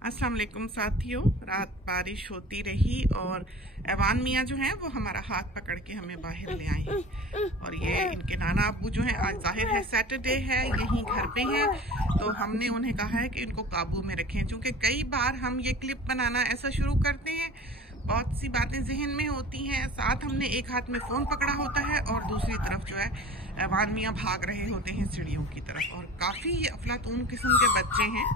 अस्सलाम वालेकुम साथियों, रात बारिश होती रही और ऐवान मियाँ जो हैं वो हमारा हाथ पकड़ के हमें बाहर ले आए हैं। और ये इनके नाना अब्बू जो हैं, आज जाहिर है सैटरडे है, यहीं घर पे हैं, तो हमने उन्हें कहा है कि इनको काबू में रखें। क्योंकि कई बार हम ये क्लिप बनाना ऐसा शुरू करते हैं, बहुत सी बातें जहन में होती हैं, साथ हमने एक हाथ में फ़ोन पकड़ा होता है और दूसरी तरफ जो है ऐवान मियाँ भाग रहे होते हैं चिड़ियों की तरफ। और काफ़ी ये अफलातून किस्म के बच्चे हैं।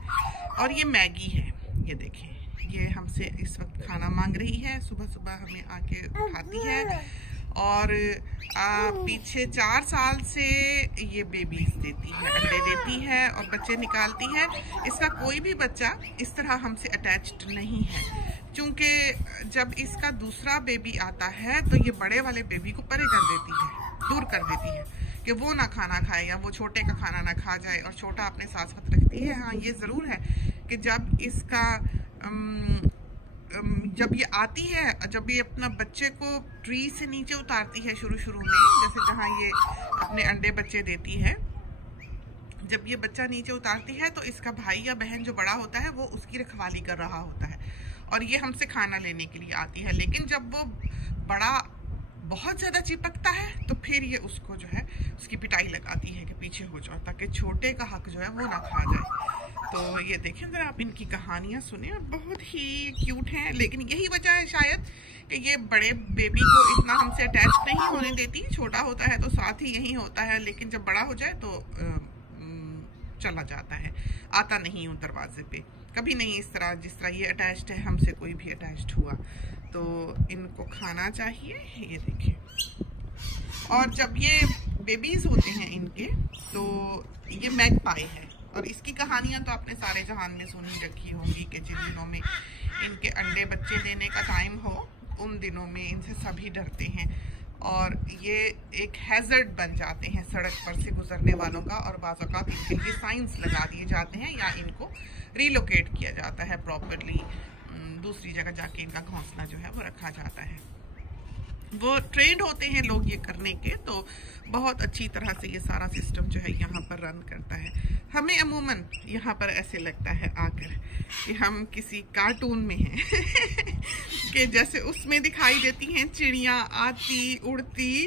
और ये मैगी है, ये देखें, ये हमसे इस वक्त खाना मांग रही है, सुबह सुबह हमें आके खाती है। और पीछे 4 साल से ये बेबीज देती है, अंडे देती है और बच्चे निकालती है। इसका कोई भी बच्चा इस तरह हमसे अटैच्ड नहीं है, क्योंकि जब इसका दूसरा बेबी आता है तो ये बड़े वाले बेबी को परे कर देती है, दूर कर देती है कि वो ना खाना खाए या वो छोटे का खाना ना खा जाए, और छोटा अपने साथ साथ रखती है। हाँ, ये ज़रूर है कि जब इसका जब ये आती है, जब ये अपना बच्चे को ट्री से नीचे उतारती है शुरू में, जैसे जहाँ ये अपने अंडे बच्चे देती है, जब ये बच्चा नीचे उतारती है तो इसका भाई या बहन जो बड़ा होता है वो उसकी रखवाली कर रहा होता है और ये हमसे खाना लेने के लिए आती है। लेकिन जब वो बड़ा बहुत ज़्यादा चिपकता है तो फिर ये उसको जो है उसकी पिटाई लगाती है कि पीछे हो जाओ, ताकि छोटे का हक जो है वो ना खा जाए। तो ये देखें ज़रा, आप इनकी कहानियाँ सुने और बहुत ही क्यूट हैं। लेकिन यही वजह है शायद कि ये बड़े बेबी को इतना हमसे अटैच नहीं होने देती। छोटा होता है तो साथ ही यही होता है, लेकिन जब बड़ा हो जाए तो चला जाता है, आता नहीं हूँ दरवाजे पे, कभी नहीं इस तरह जिस तरह ये अटैच्ड है हमसे कोई भी अटैच्ड हुआ। तो इनको खाना चाहिए, ये देखें। और जब ये बेबीज होते हैं इनके, तो ये मैगपाई है और इसकी कहानियाँ तो आपने सारे जहान में सुनी रखी होंगी कि जिन दिनों में इनके अंडे बच्चे देने का टाइम हो उन दिनों में इनसे सभी डरते हैं और ये एक हैजर्ड बन जाते हैं सड़क पर से गुजरने वालों का। और बाज़ औक़ात इनके लिए साइंस लगा दिए जाते हैं या इनको रिलोकेट किया जाता है, प्रॉपरली दूसरी जगह जाके इनका घोंसला जो है वो रखा जाता है। वो ट्रेंड होते हैं लोग ये करने के, तो बहुत अच्छी तरह से ये सारा सिस्टम जो है यहाँ पर रन करता है। हमें अमूमन यहाँ पर ऐसे लगता है आकर कि हम किसी कार्टून में हैं कि जैसे उसमें दिखाई देती हैं चिड़ियाँ आती उड़ती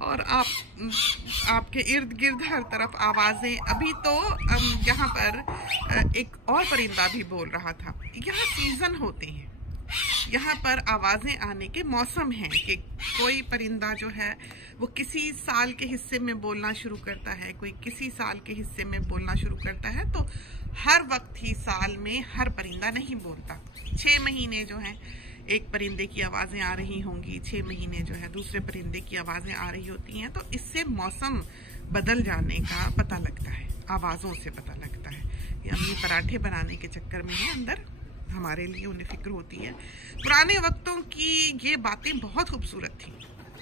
और आपके इर्द गिर्द हर तरफ आवाज़ें। अभी तो यहाँ पर एक और परिंदा भी बोल रहा था। यहाँ सीज़न होते हैं, यहाँ पर आवाज़ें आने के मौसम हैं कि कोई परिंदा जो है वो किसी साल के हिस्से में बोलना शुरू करता है, कोई किसी साल के हिस्से में बोलना शुरू करता है। तो हर वक्त ही साल में हर परिंदा नहीं बोलता। 6 महीने जो हैं एक परिंदे की आवाज़ें आ रही होंगी, 6 महीने जो है दूसरे परिंदे की आवाज़ें आ रही होती हैं। तो इससे मौसम बदल जाने का पता लगता है, आवाज़ों से पता लगता है। ये अम्मी पराठे बनाने के चक्कर में है अंदर, हमारे लिए उन्हें फिक्र होती है। पुराने वक्तों की ये बातें बहुत खूबसूरत थी।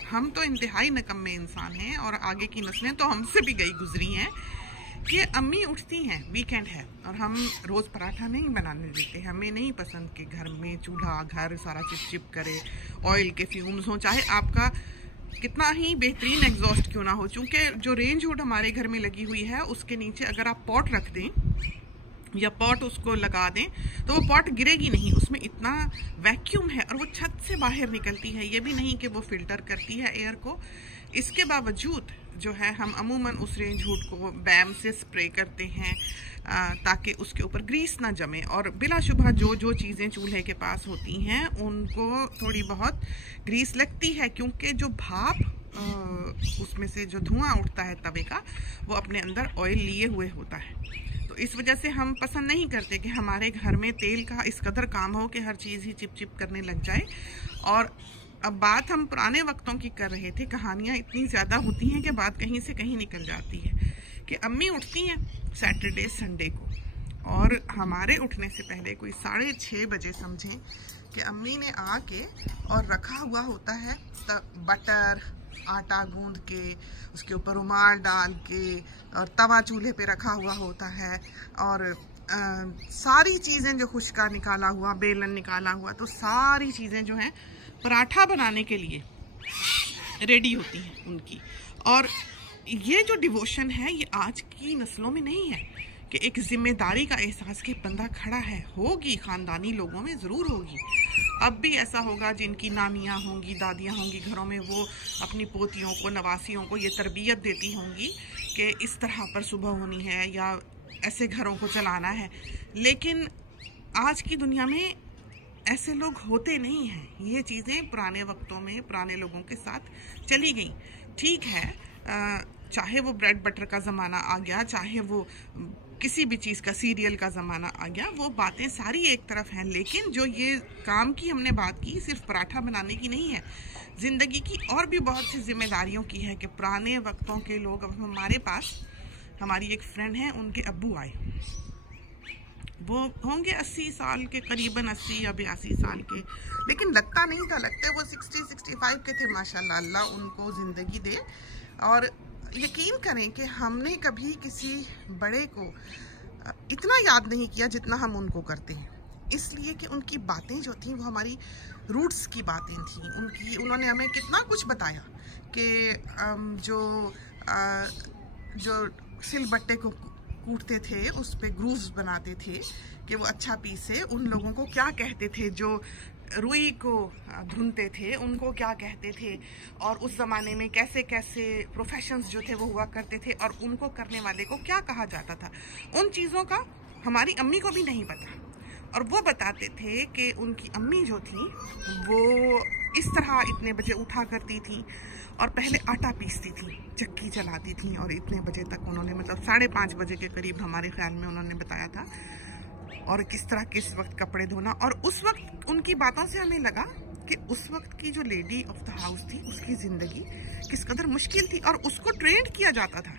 हम तो इंतहाई निकम्मे इंसान हैं और आगे की नस्लें तो हमसे भी गई गुजरी हैं कि अम्मी उठती हैं, वीकेंड है और हम रोज़ पराठा नहीं बनाने देते। हमें नहीं पसंद कि घर में चूल्हा घर सारा चिप चिप करे, ऑयल के फ्यूम्स हों, चाहे आपका कितना ही बेहतरीन एग्जॉस्ट क्यों ना हो। चूँकि जो रेंज हुड हमारे घर में लगी हुई है उसके नीचे अगर आप पॉट रख दें या पॉट उसको लगा दें तो वो पॉट गिरेगी नहीं, उसमें इतना वैक्यूम है और वो छत से बाहर निकलती है। ये भी नहीं कि वो फिल्टर करती है एयर को। इसके बावजूद जो है हम अमूमन उस रेंज हुड को बैम से स्प्रे करते हैं ताकि उसके ऊपर ग्रीस ना जमे। और बिलाशुबह जो चीज़ें चूल्हे के पास होती हैं उनको थोड़ी बहुत ग्रीस लगती है, क्योंकि जो भाप उसमें से जो धुआं उठता है तवे का वो अपने अंदर ऑयल लिए हुए होता है। तो इस वजह से हम पसंद नहीं करते कि हमारे घर में तेल का इस कदर काम हो कि हर चीज़ ही चिप चिप करने लग जाए। और अब बात हम पुराने वक्तों की कर रहे थे, कहानियाँ इतनी ज़्यादा होती हैं कि बात कहीं से कहीं निकल जाती है कि अम्मी उठती हैं सैटरडे संडे को और हमारे उठने से पहले कोई 6:30 बजे समझें कि अम्मी ने आके और रखा हुआ होता है बटर आटा गूंद के उसके ऊपर रुमाल डाल के और तवा चूल्हे पे रखा हुआ होता है और सारी चीज़ें जो खुश्का निकाला हुआ, बेलन निकाला हुआ, तो सारी चीज़ें जो हैं पराठा बनाने के लिए रेडी होती हैं उनकी। और ये जो डिवोशन है ये आज की नस्लों में नहीं है, कि एक जिम्मेदारी का एहसास कि बंदा खड़ा है, होगी ख़ानदानी लोगों में ज़रूर होगी। अब भी ऐसा होगा जिनकी नानियाँ होंगी, दादियाँ होंगी घरों में, वो अपनी पोतियों को, नवासियों को ये तरबियत देती होंगी कि इस तरह पर सुबह होनी है या ऐसे घरों को चलाना है। लेकिन आज की दुनिया में ऐसे लोग होते नहीं हैं। ये चीज़ें पुराने वक्तों में पुराने लोगों के साथ चली गई। ठीक है, चाहे वो ब्रेड बटर का ज़माना आ गया, चाहे वो किसी भी चीज़ का, सीरियल का ज़माना आ गया, वो बातें सारी एक तरफ हैं। लेकिन जो ये काम की हमने बात की, सिर्फ पराठा बनाने की नहीं है, ज़िंदगी की और भी बहुत सी जिम्मेदारियों की है। कि पुराने वक्तों के लोग, अब हमारे पास, हमारी एक फ्रेंड है, उनके अब्बू आए, वो होंगे 80 साल के, करीबन 80 या 82 साल के, लेकिन लगता नहीं था, लगते वो 60-65 के थे। माशाल्लाह, अल्लाह उनको ज़िंदगी दे। और यकीन करें कि हमने कभी किसी बड़े को इतना याद नहीं किया जितना हम उनको करते हैं, इसलिए कि उनकी बातें जो थी वो हमारी रूट्स की बातें थी। उन्होंने हमें कितना कुछ बताया कि जो सिलबट्टे को कूटते थे, उस पे ग्रूव्स बनाते थे कि वो अच्छा पीसे। उन लोगों को क्या कहते थे जो रुई को धुनते थे, उनको क्या कहते थे, और उस ज़माने में कैसे कैसे प्रोफेशंस जो थे वो हुआ करते थे, और उनको करने वाले को क्या कहा जाता था। उन चीज़ों का हमारी अम्मी को भी नहीं पता। और वो बताते थे कि उनकी अम्मी जो थी वो इस तरह इतने बजे उठा करती थी और पहले आटा पीसती थी, चक्की चलाती थी, और इतने बजे तक उन्होंने, मतलब 5:30 बजे के करीब हमारे ख्याल में उन्होंने बताया था। और किस तरह किस वक्त कपड़े धोना, और उस वक्त उनकी बातों से हमें लगा कि उस वक्त की जो लेडी ऑफ द हाउस थी, उसकी ज़िंदगी किस कदर मुश्किल थी, और उसको ट्रेंड किया जाता था।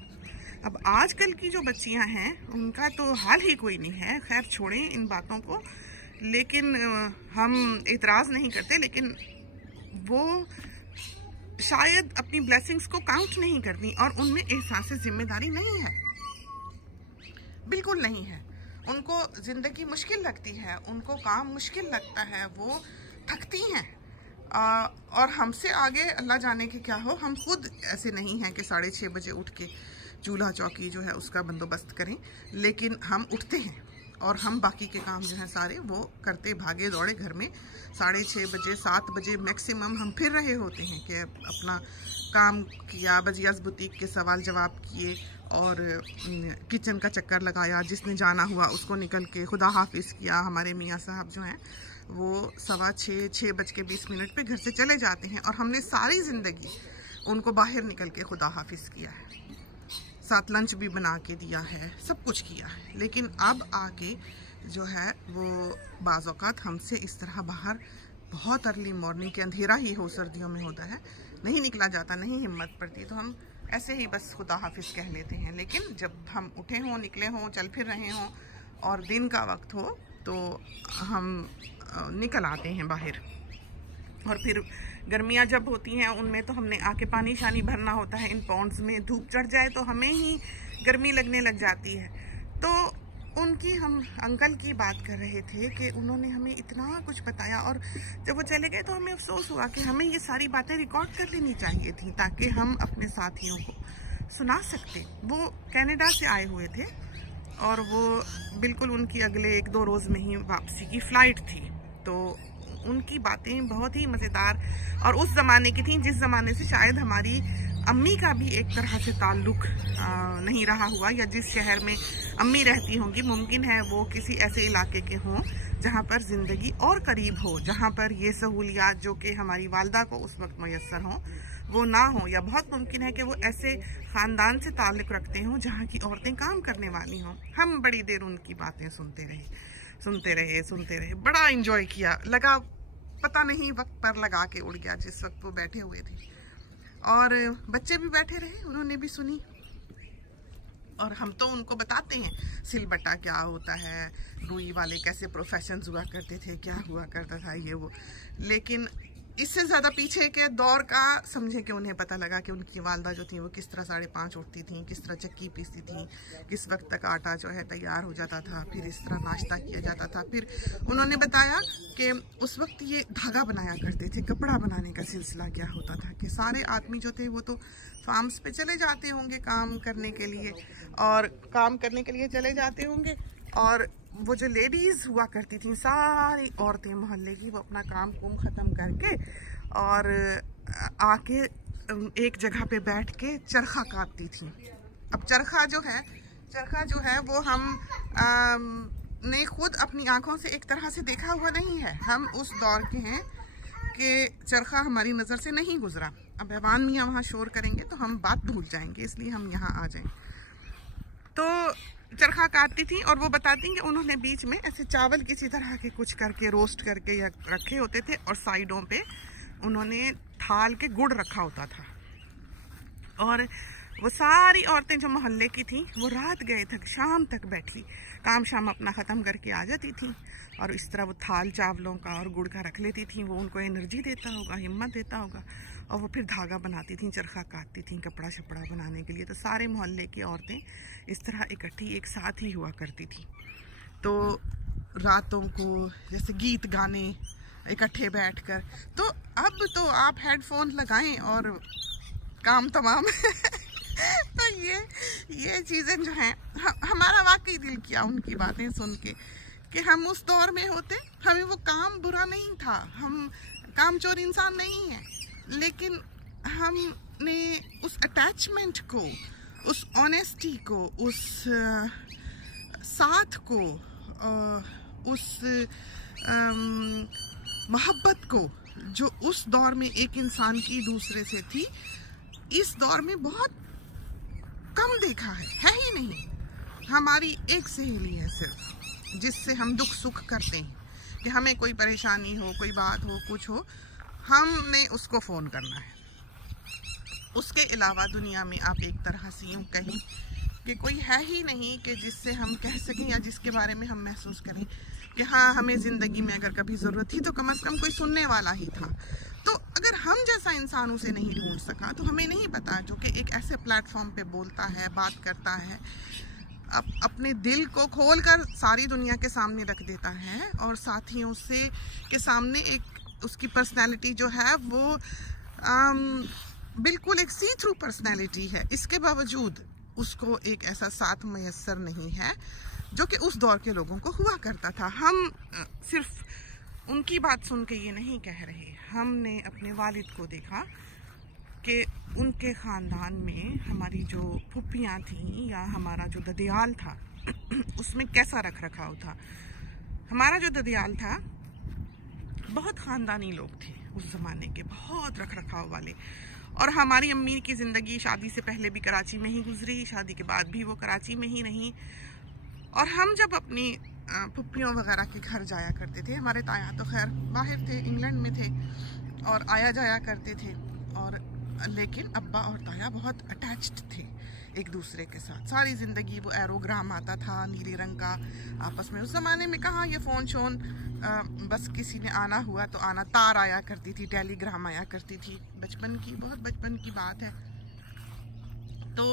अब आजकल की जो बच्चियां हैं उनका तो हाल ही कोई नहीं है। खैर छोड़ें इन बातों को, लेकिन हम एतराज़ नहीं करते, लेकिन वो शायद अपनी ब्लेसिंग्स को काउंट नहीं करती, और उनमें एहसास जिम्मेदारी नहीं है, बिल्कुल नहीं है। उनको ज़िंदगी मुश्किल लगती है, उनको काम मुश्किल लगता है, वो थकती हैं। और हमसे आगे अल्लाह जाने के क्या हो, हम खुद ऐसे नहीं हैं कि 6:30 बजे उठ के चूल्हा चौकी जो है उसका बंदोबस्त करें, लेकिन हम उठते हैं और हम बाकी के काम जो हैं सारे वो करते भागे दौड़े घर में 6:30 बजे 7 बजे मैक्सिमम हम फिर रहे होते हैं कि अपना काम किया, बजियाज बुटीक के सवाल जवाब किए और किचन का चक्कर लगाया, जिसने जाना हुआ उसको निकल के खुदा हाफिज़ किया। हमारे मियाँ साहब जो हैं वो 6:15 पे घर से चले जाते हैं, और हमने सारी ज़िंदगी उनको बाहर निकल के खुदा हाफिज़ किया है, साथ लंच भी बना के दिया है, सब कुछ किया है। लेकिन अब आके जो है वो बाज़ औक़ात हमसे इस तरह बाहर बहुत अर्ली मॉर्निंग के, अंधेरा ही हो, सर्दियों में होता है, नहीं निकला जाता, नहीं हिम्मत पड़ती, तो हम ऐसे ही बस खुदा हाफिज़ कह लेते हैं। लेकिन जब हम उठे हों, निकले हों, चल फिर रहे हों और दिन का वक्त हो, तो हम निकल आते हैं बाहर। और फिर गर्मियाँ जब होती हैं उनमें तो हमने आके पानी शानी भरना होता है इन पॉन्ड्स में। धूप चढ़ जाए तो हमें ही गर्मी लगने लग जाती है। तो उनकी, हम अंकल की बात कर रहे थे कि उन्होंने हमें इतना कुछ बताया, और जब वो चले गए तो हमें अफसोस हुआ कि हमें ये सारी बातें रिकॉर्ड कर लेनी चाहिए थी, ताकि हम अपने साथियों को सुना सकते। वो कनाडा से आए हुए थे और वो बिल्कुल उनकी अगले 1-2 रोज़ में ही वापसी की फ़्लाइट थी। तो उनकी बातें बहुत ही मज़ेदार और उस ज़माने की थी जिस ज़माने से शायद हमारी अम्मी का भी एक तरह से ताल्लुक़ नहीं रहा हुआ, या जिस शहर में अम्मी रहती होंगी मुमकिन है वो किसी ऐसे इलाके के हों जहाँ पर ज़िंदगी और करीब हो, जहाँ पर ये सहूलियात जो कि हमारी वालदा को उस वक्त मैसर हों वो ना हो, या बहुत मुमकिन है कि वो ऐसे ख़ानदान से ताल्लुक़ रखते हों जहाँ की औरतें काम करने वाली हों। हम बड़ी देर उनकी बातें सुनते रहे, बड़ा इंजॉय किया। लगा पता नहीं वक्त पर लगा के उड़ गया जिस वक्त वो बैठे हुए थे, और बच्चे भी बैठे रहे, उन्होंने भी सुनी। और हम तो उनको बताते हैं सिलबट्टा क्या होता है, रुई वाले कैसे प्रोफेशंस हुआ करते थे, क्या हुआ करता था, ये वो। लेकिन इससे ज़्यादा पीछे के दौर का समझे कि उन्हें पता लगा कि उनकी वालदा जो थी वो किस तरह 5:30 उठती थी, किस तरह चक्की पीसती थी, किस वक्त तक आटा जो है तैयार हो जाता था, फिर इस तरह नाश्ता किया जाता था। फिर उन्होंने बताया कि उस वक्त ये धागा बनाया करते थे, कपड़ा बनाने का सिलसिला क्या होता था कि सारे आदमी जो थे वो तो फार्म्स पे चले जाते होंगे काम करने के लिए, और काम करने के लिए चले जाते होंगे, और वो जो लेडीज़ हुआ करती थी, सारी औरतें मोहल्ले की, वो अपना काम कुम ख़त्म करके और आके एक जगह पे बैठ के चरखा काटती थी। अब चरखा जो है वो हम ने खुद अपनी आंखों से एक तरह से देखा हुआ नहीं है। हम उस दौर के हैं कि चरखा हमारी नज़र से नहीं गुजरा। अब रहमान मियाँ वहाँ शोर करेंगे तो हम बात भूल जाएंगे, इसलिए हम यहाँ आ जाएं। तो चरखा काटती थी और वो बताती हैं कि उन्होंने बीच में ऐसे चावल किसी तरह के कुछ करके रोस्ट करके या रखे होते थे, और साइडों पे उन्होंने थाल के गुड़ रखा होता था। और वो सारी औरतें जो मोहल्ले की थी वो रात गए तक शाम तक बैठी, काम शाम अपना ख़त्म करके आ जाती थी, और इस तरह वो थाल चावलों का और गुड़ का रख लेती थी। वो उनको एनर्जी देता होगा, हिम्मत देता होगा, और वो फिर धागा बनाती थी, चरखा काटती थी कपड़ा शपड़ा बनाने के लिए। तो सारे मोहल्ले की औरतें इस तरह इकट्ठी एक साथ ही हुआ करती थी। तो रातों को जैसे गीत गाने इकट्ठे बैठकर। तो अब तो आप हेडफोन लगाएं और काम तमाम। तो ये चीज़ें जो हैं, हमारा वाकई दिल किया उनकी बातें सुन के कि हम उस दौर में होते, हमें वो काम बुरा नहीं था, हम कामचोर इंसान नहीं हैं, लेकिन हमने उस अटैचमेंट को, उस ऑनेस्टी को, उस साथ को, उस मोहब्बत को जो उस दौर में एक इंसान की दूसरे से थी, इस दौर में बहुत कम देखा है ही नहीं। हमारी एक सहेली है सिर्फ, जिससे हम दुख सुख करते हैं कि हमें कोई परेशानी हो, कोई बात हो, कुछ हो, हमने उसको फ़ोन करना है। उसके अलावा दुनिया में आप एक तरह से यूँ कहें कि कोई है ही नहीं कि जिससे हम कह सकें या जिसके बारे में हम महसूस करें कि हाँ, हमें ज़िंदगी में अगर कभी ज़रूरत थी तो कम से कम कोई सुनने वाला ही था। तो अगर हम जैसा इंसान उसे नहीं ढूंढ सका तो हमें नहीं पता, जो कि एक ऐसे प्लेटफॉर्म पे बोलता है, बात करता है, अपने दिल को खोल कर सारी दुनिया के सामने रख देता है, और साथियों से के सामने एक उसकी पर्सनैलिटी जो है वो बिल्कुल एक सी थ्रू पर्सनैलिटी है। इसके बावजूद उसको एक ऐसा साथ मैसर नहीं है जो कि उस दौर के लोगों को हुआ करता था। हम सिर्फ उनकी बात सुन के ये नहीं कह रहे, हमने अपने वालिद को देखा कि उनके ख़ानदान में हमारी जो फुप्पियाँ थीं या हमारा जो ददियाल था उसमें कैसा रख रखाव था। हमारा जो ददियाल था, बहुत ख़ानदानी लोग थे उस ज़माने के, बहुत रख रखाव वाले। और हमारी अम्मी की ज़िंदगी शादी से पहले भी कराची में ही गुजरी, शादी के बाद भी वो कराची में ही रहीं। और हम जब अपनी फुप्पियों वगैरह के घर जाया करते थे, हमारे ताया तो खैर बाहर थे, इंग्लैंड में थे, और आया जाया करते थे, और लेकिन अब्बा और ताया बहुत अटैच्ड थे एक दूसरे के साथ। सारी ज़िंदगी वो एरोग्राम आता था नीले रंग का आपस में। उस ज़माने में कहाँ ये फ़ोन शोन, बस किसी ने आना हुआ तो आना, तार आया करती थी, टेलीग्राम आया करती थी। बचपन की, बहुत बचपन की बात है। तो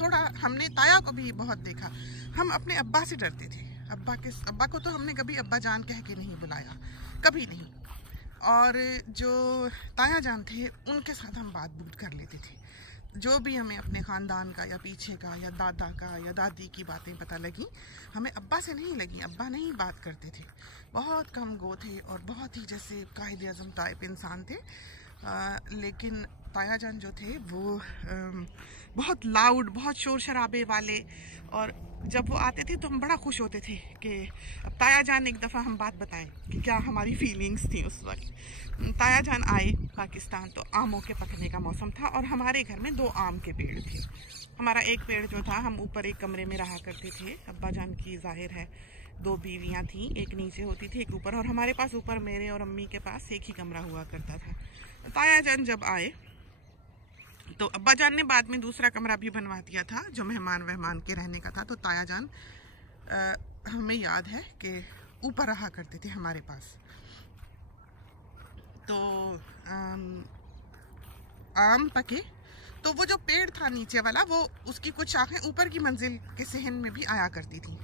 थोड़ा हमने ताया को भी बहुत देखा। हम अपने अब्बा से डरते थे। अब्बा को तो हमने कभी अब्बा जान कह के नहीं बुलाया, कभी नहीं। और जो ताया जान थे उनके साथ हम बात बूत कर लेते थे। जो भी हमें अपने ख़ानदान का या पीछे का या दादा का या दादी की बातें पता लगी, हमें अब्बा से नहीं लगी। अब्बा नहीं बात करते थे, बहुत कम गो थे और बहुत ही जैसे कायदे आज़म टाइप इंसान थे। लेकिन ताया जान जो थे वो बहुत लाउड, बहुत शोर शराबे वाले। और जब वो आते थे तो हम बड़ा खुश होते थे कि अब ताया जान, एक दफ़ा हम बात बताएं कि क्या हमारी फीलिंग्स थी उस वक्त। ताया जान आए पाकिस्तान तो आमों के पकने का मौसम था, और हमारे घर में 2 आम के पेड़ थे। हमारा एक पेड़ जो था, हम ऊपर एक कमरे में रहा करते थे। अब्बा जान की जाहिर है 2 बीवियाँ थीं, एक नीचे होती थी, एक ऊपर, और हमारे पास ऊपर मेरे और अम्मी के पास एक ही कमरा हुआ करता था। ताया जान जब आए तो अब्बा जान ने बाद में दूसरा कमरा भी बनवा दिया था जो मेहमान वहमान के रहने का था। तो ताया जान हमें याद है कि ऊपर रहा करते थे हमारे पास। तो आम पके तो वो जो पेड़ था नीचे वाला, वो उसकी कुछ शाखें ऊपर की मंजिल के सहन में भी आया करती थी।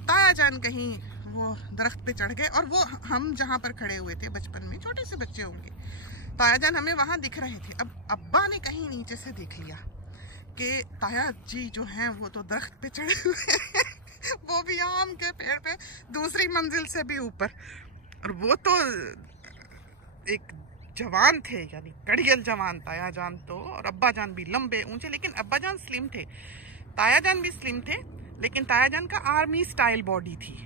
ताया जान कहीं वो दरख्त पे चढ़ गए, और वो हम जहाँ पर खड़े हुए थे बचपन में, छोटे से बच्चे होंगे, ताया जान हमें वहाँ दिख रहे थे। अब अब्बा ने कहीं नीचे से देख लिया कि ताया जी जो हैं वो तो दरख्त पे चढ़े हुए हैं वो भी आम के पेड़ पे, दूसरी मंजिल से भी ऊपर। और वो तो एक जवान थे, यानी कड़ियल जवान ताया जान तो, और अब्बा जान भी लंबे ऊंचे, लेकिन अब्बा जान स्लिम थे, ताया जान भी स्लिम थे, लेकिन ताया जान का आर्मी स्टाइल बॉडी थी,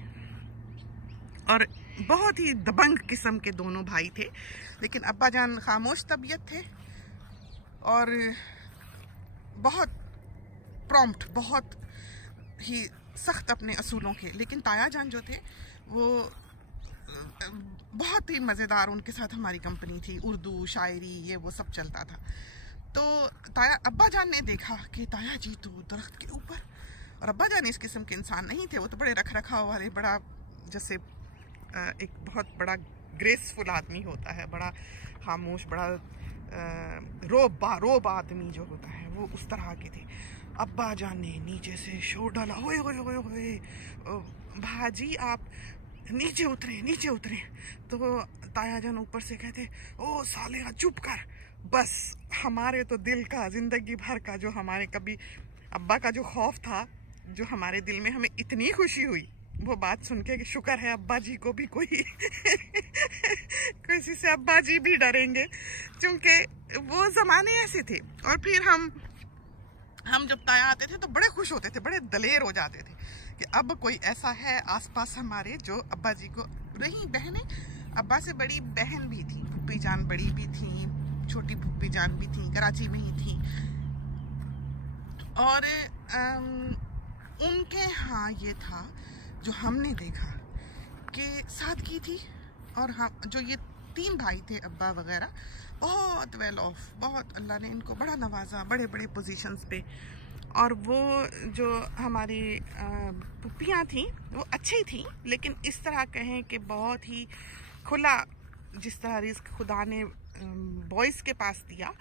और बहुत ही दबंग किस्म के दोनों भाई थे। लेकिन अब्बा जान खामोश तबीयत थे और बहुत प्रॉम्प्ट, बहुत ही सख्त अपने असूलों के। लेकिन ताया जान जो थे वो बहुत ही मज़ेदार, उनके साथ हमारी कंपनी थी, उर्दू शायरी ये वो सब चलता था। तो अब्बा जान ने देखा कि ताया जी तो दरख्त के ऊपर, और अब्बा जान इस किस्म के इंसान नहीं थे, वो तो बड़े रख रखाव वाले, बड़ा जैसे एक बहुत बड़ा ग्रेसफुल आदमी होता है, बड़ा खामोश, बड़ा रोब आदमी जो होता है, वो उस तरह के थे। अब्बा जान ने नीचे से शोर डाला, ओए ओए ओए ओए भाजी आप नीचे उतरे। तो ताया जान ऊपर से कहते, ओ साले चुप कर, बस हमारे तो दिल का, जिंदगी भर का जो हमारे कभी अब्बा का जो खौफ था, जो हमारे दिल में हमें इतनी खुशी हुई वो बात सुन के कि शुक्र है अब्बा जी को भी कोई किसी से अब्बा जी भी डरेंगे, क्योंकि वो ज़माने ऐसे थे। और फिर हम जब ताया आते थे तो बड़े खुश होते थे, बड़े दलेर हो जाते थे कि अब कोई ऐसा है आसपास हमारे जो अब्बा जी को। रही बहनें, अब्बा से बड़ी बहन भी थी, फूफी जान बड़ी भी थी, छोटी फूफी जान भी थी, कराची में ही थी। और उनके यहाँ ये था जो हमने देखा कि सादगी थी, और हम जो ये 3 भाई थे अब्बा वगैरह, बहुत वेल ऑफ, बहुत अल्लाह ने इनको बड़ा नवाजा, बड़े बड़े पोजीशंस पे। और वो जो हमारी पुप्पियाँ थी वो अच्छी थी, लेकिन इस तरह कहें कि बहुत ही खुला, जिस तरह रिस्क खुदा ने बॉयज़ के पास दिया,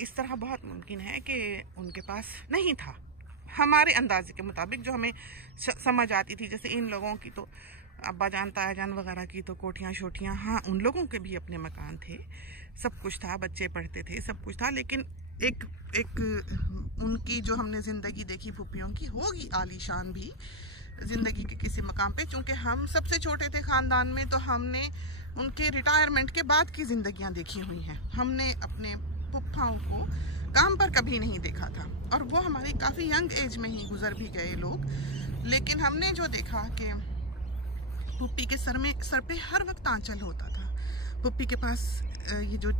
इस तरह बहुत मुमकिन है कि उनके पास नहीं था हमारे अंदाजे के मुताबिक, जो हमें समझ आती थी। जैसे इन लोगों की तो अब्बा जान ताया जान वगैरह की तो कोठियाँ शोठियाँ, हाँ उन लोगों के भी अपने मकान थे, सब कुछ था, बच्चे पढ़ते थे, सब कुछ था। लेकिन एक उनकी जो हमने ज़िंदगी देखी फूफियों की, होगी आलीशान भी ज़िंदगी के किसी मकाम पे, चूँकि हम सबसे छोटे थे ख़ानदान में, तो हमने उनके रिटायरमेंट के बाद की ज़िंदगियाँ देखी हुई हैं। हमने अपने फुफ्फाओं को काम पर कभी नहीं देखा था, और वो हमारी काफ़ी यंग एज में ही गुजर भी गए लोग। लेकिन हमने जो देखा कि पुप्पी के सर पे हर वक्त आंचल होता था। पुप्पी के पास ये जो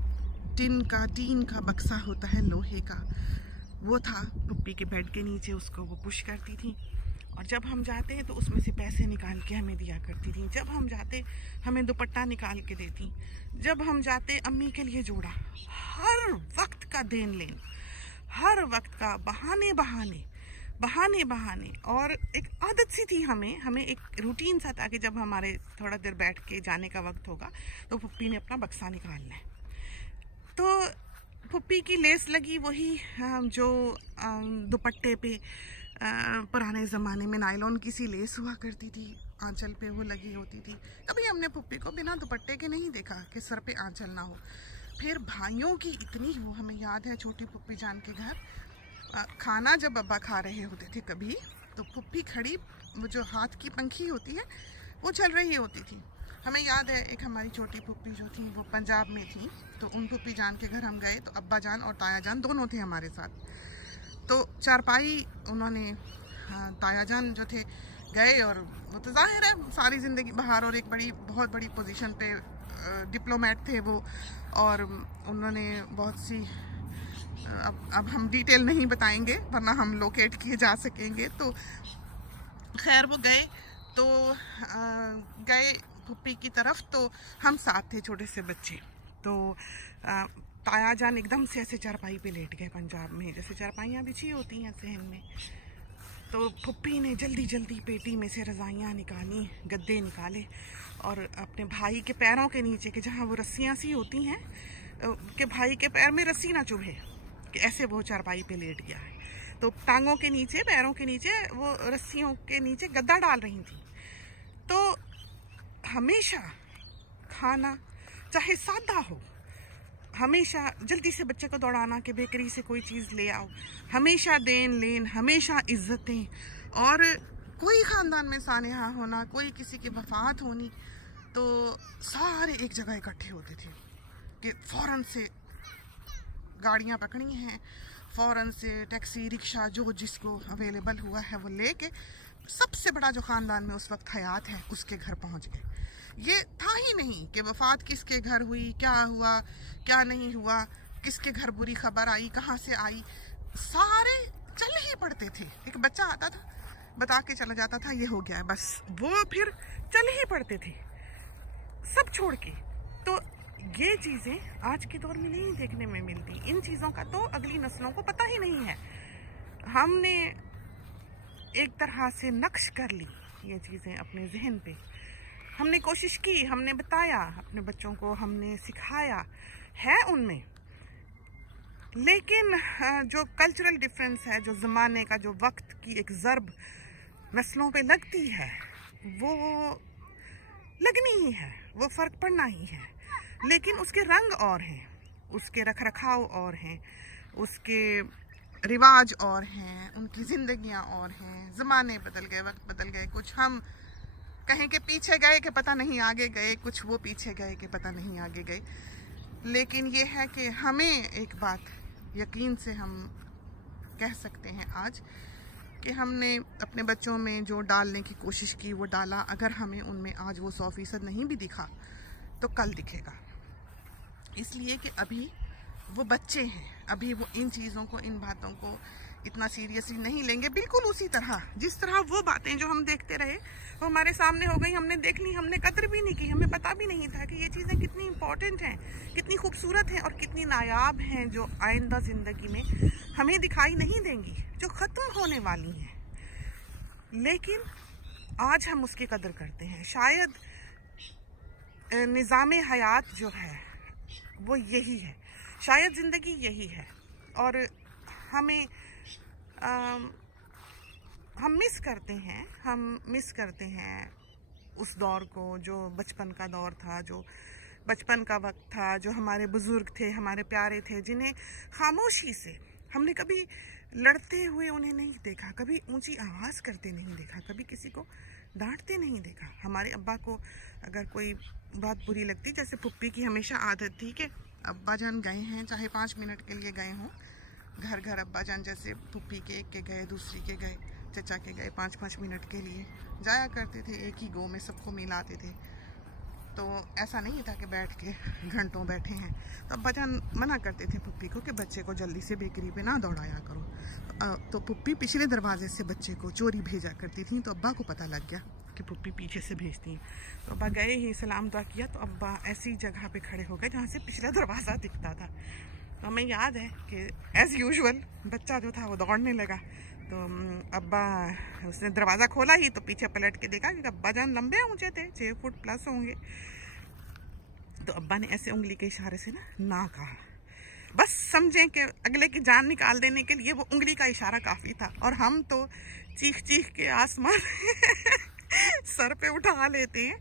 टीन का बक्सा होता है लोहे का, वो था पुप्पी के बेड के नीचे, उसको वो पुश करती थी, और जब हम जाते हैं तो उसमें से पैसे निकाल के हमें दिया करती थी। जब हम जाते हमें दुपट्टा निकाल के देती, जब हम जाते अम्मी के लिए जोड़ा, हर वक्त का देन लेन, हर वक्त का बहाने बहाने। और एक आदत सी थी हमें एक रूटीन सा था कि जब हमारे थोड़ा देर बैठ के जाने का वक्त होगा तो पुप्पी ने अपना बक्सा निकालना है। तो पुप्पी की लेस लगी वही जो दुपट्टे पे पुराने ज़माने में नायलॉन की सी लेस हुआ करती थी, आंचल पे वो लगी होती थी। कभी हमने पुप्पी को बिना दुपट्टे के नहीं देखा कि सर पे आंचल ना हो। फिर भाइयों की इतनी, वो हमें याद है छोटी पुप्पी जान के घर खाना जब अब्बा खा रहे होते थे कभी, तो पुप्पी खड़ी, वो जो हाथ की पंखी होती है वो चल रही होती थी। हमें याद है एक हमारी छोटी पुप्पी जो थी वो पंजाब में थी, तो उन पुप्पी जान के घर हम गए तो अब्बा जान और ताया जान दोनों थे हमारे साथ। तो चारपाई उन्होंने, ताया जान जो थे गए, और वो तो जाहिर है सारी ज़िंदगी बाहर, और एक बहुत बड़ी पोजीशन पे डिप्लोमेट थे वो, और उन्होंने बहुत सी, अब हम डिटेल नहीं बताएंगे वरना हम लोकेट किए जा सकेंगे। तो खैर वो गए, तो गए पुप्पी की तरफ, तो हम साथ थे छोटे से बच्चे। तो ताया जान एकदम से ऐसे चारपाई पे लेट गए, पंजाब में जैसे चारपाइयाँ बिछी होती हैं सहन में, तो फुप्पी ने जल्दी जल्दी पेटी में से रज़ाइयाँ निकाली, गद्दे निकाले और अपने भाई के पैरों के नीचे के जहाँ वो रस्सियाँ सी होती हैं कि भाई के पैर में रस्सी ना चुभे, कि ऐसे वो चारपाई पे लेट गया है। तो टांगों के नीचे, पैरों के नीचे वो रस्सियों के नीचे गद्दा डाल रही थी। तो हमेशा खाना चाहे सादा हो, हमेशा जल्दी से बच्चे को दौड़ाना कि बेकरी से कोई चीज़ ले आओ, हमेशा देन लेन, हमेशा इज्जतें, और कोई ख़ानदान में सानेहा होना, कोई किसी की वफ़ात होनी तो सारे एक जगह इकट्ठे होते थे कि फ़ौरन से गाड़ियाँ पकड़ी हैं, फ़ौरन से टैक्सी रिक्शा जो जिसको अवेलेबल हुआ है वो लेके सबसे बड़ा जो ख़ानदान में उस वक्त हयात है उसके घर पहुँच गए। ये था ही नहीं कि वफ़ात किसके घर हुई, क्या हुआ, क्या नहीं हुआ, किसके घर बुरी खबर आई, कहाँ से आई, सारे चल ही पड़ते थे। एक बच्चा आता था, बता के चला जाता था ये हो गया है, बस वो फिर चल ही पड़ते थे सब छोड़ के। तो ये चीज़ें आज के दौर में नहीं देखने में मिलती। इन चीज़ों का तो अगली नस्लों को पता ही नहीं है। हमने एक तरह से नक्श कर ली ये चीज़ें अपने जहन पे, हमने कोशिश की, हमने बताया अपने बच्चों को, हमने सिखाया है उनमें, लेकिन जो कल्चरल डिफरेंस है, जो ज़माने का, जो वक्त की एक ज़रब नस्लों पे लगती है, वो लगनी ही है, वो फ़र्क पड़ना ही है। लेकिन उसके रंग और हैं, उसके रख रखाव और हैं, उसके रिवाज और हैं, उनकी ज़िंदगियाँ और हैं। ज़माने बदल गए, वक्त बदल गए, कुछ हम कहें कि पीछे गए कि पता नहीं आगे गए, कुछ वो पीछे गए कि पता नहीं आगे गए। लेकिन ये है कि हमें एक बात यकीन से हम कह सकते हैं आज कि हमने अपने बच्चों में जो डालने की कोशिश की वो डाला। अगर हमें उनमें आज वो 100% नहीं भी दिखा तो कल दिखेगा, इसलिए कि अभी वो बच्चे हैं, अभी वो इन चीज़ों को, इन बातों को इतना सीरियसली नहीं लेंगे। बिल्कुल उसी तरह जिस तरह वो बातें जो हम देखते रहे वो हमारे सामने हो गई, हमने देख ली, हमने कदर भी नहीं की, हमें पता भी नहीं था कि ये चीज़ें कितनी इम्पोर्टेंट हैं, कितनी खूबसूरत हैं और कितनी नायाब हैं, जो आइंदा ज़िंदगी में हमें दिखाई नहीं देंगी, जो ख़त्म होने वाली हैं। लेकिन आज हम उसकी कदर करते हैं। शायद निज़ाम हयात जो है वो यही है, शायद ज़िंदगी यही है, और हमें हम मिस करते हैं उस दौर को, जो बचपन का दौर था, जो बचपन का वक्त था, जो हमारे बुज़ुर्ग थे, हमारे प्यारे थे, जिन्हें खामोशी से हमने कभी लड़ते हुए उन्हें नहीं देखा, कभी ऊंची आवाज़ करते नहीं देखा, कभी किसी को डांटते नहीं देखा। हमारे अब्बा को अगर कोई बात बुरी लगती, जैसे पुप्पी की हमेशा आदत थी कि अब्बा जान गए हैं, चाहे 5 मिनट के लिए गए हों, घर घर अब्बा जान जैसे पुप्पी के एक के गए, दूसरी के गए, चचा के गए, 5-5 मिनट के लिए जाया करते थे, एक ही गो में सबको मिलाते थे। तो ऐसा नहीं था कि बैठ के घंटों बैठे हैं। तो अब्बा जान मना करते थे पुप्पी को कि बच्चे को जल्दी से बेकरी पे ना दौड़ाया करो। तो पुप्पी पिछले दरवाजे से बच्चे को चोरी भेजा करती थी। तो अब्बा को पता लग गया कि पुप्पी पीछे से भेजती हैं। तो अब्बा गए ही सलाम दुआ किया, तो अब्बा ऐसी जगह पे खड़े हो गए जहाँ से पिछला दरवाज़ा दिखता था। तो हमें याद है कि एज़ यूजुअल बच्चा जो था वो दौड़ने लगा। तो अब्बा उसने दरवाज़ा खोला ही तो पीछे पलट के देखा कि अब्बा जान लंबे ऊंचे थे, 6 फुट प्लस होंगे। तो अब्बा ने ऐसे उंगली के इशारे से ना कहा, बस समझें कि अगले की जान निकाल देने के लिए वो उंगली का इशारा काफ़ी था। और हम तो चीख चीख के आसमान सर पे उठा लेते हैं,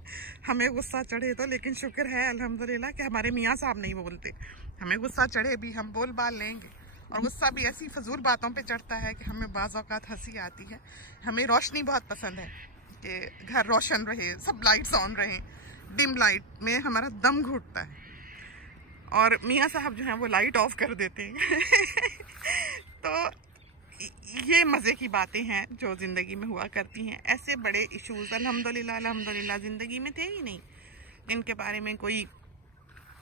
हमें गुस्सा चढ़े तो। लेकिन शुक्र है अल्हम्दुलिल्लाह कि हमारे मियाँ साहब नहीं बोलते। हमें गुस्सा चढ़े भी हम बोल बाल लेंगे, और गुस्सा भी ऐसी फजूल बातों पे चढ़ता है कि हमें बाज़ औक़ात हंसी आती है। हमें रोशनी बहुत पसंद है कि घर रोशन रहे, सब लाइट्स ऑन रहें। डिम लाइट में हमारा दम घुटता है, और मियाँ साहब जो हैं वो लाइट ऑफ कर देते हैं। तो ये मज़े की बातें हैं जो ज़िंदगी में हुआ करती हैं। ऐसे बड़े इश्यूज़ अल्हम्दुलिल्लाह ज़िंदगी में थे ही नहीं, इनके बारे में कोई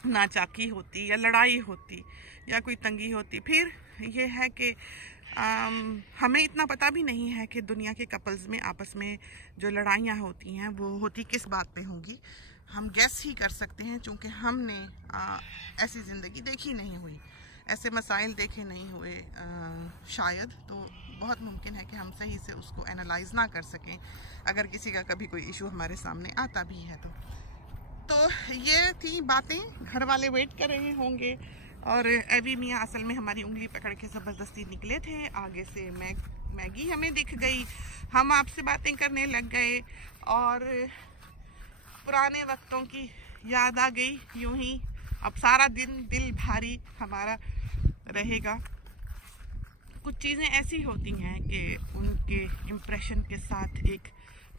नाचाकी होती या लड़ाई होती या कोई तंगी होती। फिर ये है कि हमें इतना पता भी नहीं है कि दुनिया के कपल्स में आपस में जो लड़ाइयाँ होती हैं वो होती किस बात पे होंगी। हम गैस ही कर सकते हैं, चूँकि हमने ऐसी ज़िंदगी देखी नहीं हुई। ऐसे मसाइल देखे नहीं हुए शायद, तो बहुत मुमकिन है कि हम सही से उसको एनालाइज ना कर सकें अगर किसी का कभी कोई इशू हमारे सामने आता भी है तो ये थी बातें। घर वाले वेट कर रहे होंगे और एवी मियाँ असल में हमारी उंगली पकड़ के ज़बरदस्ती निकले थे। आगे से मैगी हमें दिख गई, हम आपसे बातें करने लग गए और पुराने वक्तों की याद आ गई। यूं ही अब सारा दिन दिल भारी हमारा रहेगा। कुछ चीज़ें ऐसी होती हैं कि उनके इम्प्रेशन के साथ एक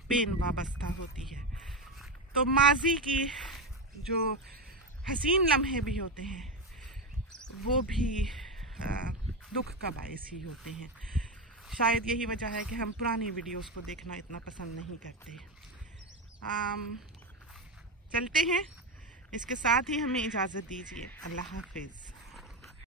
पेन वाबस्ता होती है। तो माजी की जो हसीन लम्हे भी होते हैं वो भी दुख का बायस ही होते हैं। शायद यही वजह है कि हम पुरानी वीडियोस को देखना इतना पसंद नहीं करते। चलते हैं, इसके साथ ही हमें इजाज़त दीजिए। अल्लाह हाफिज़।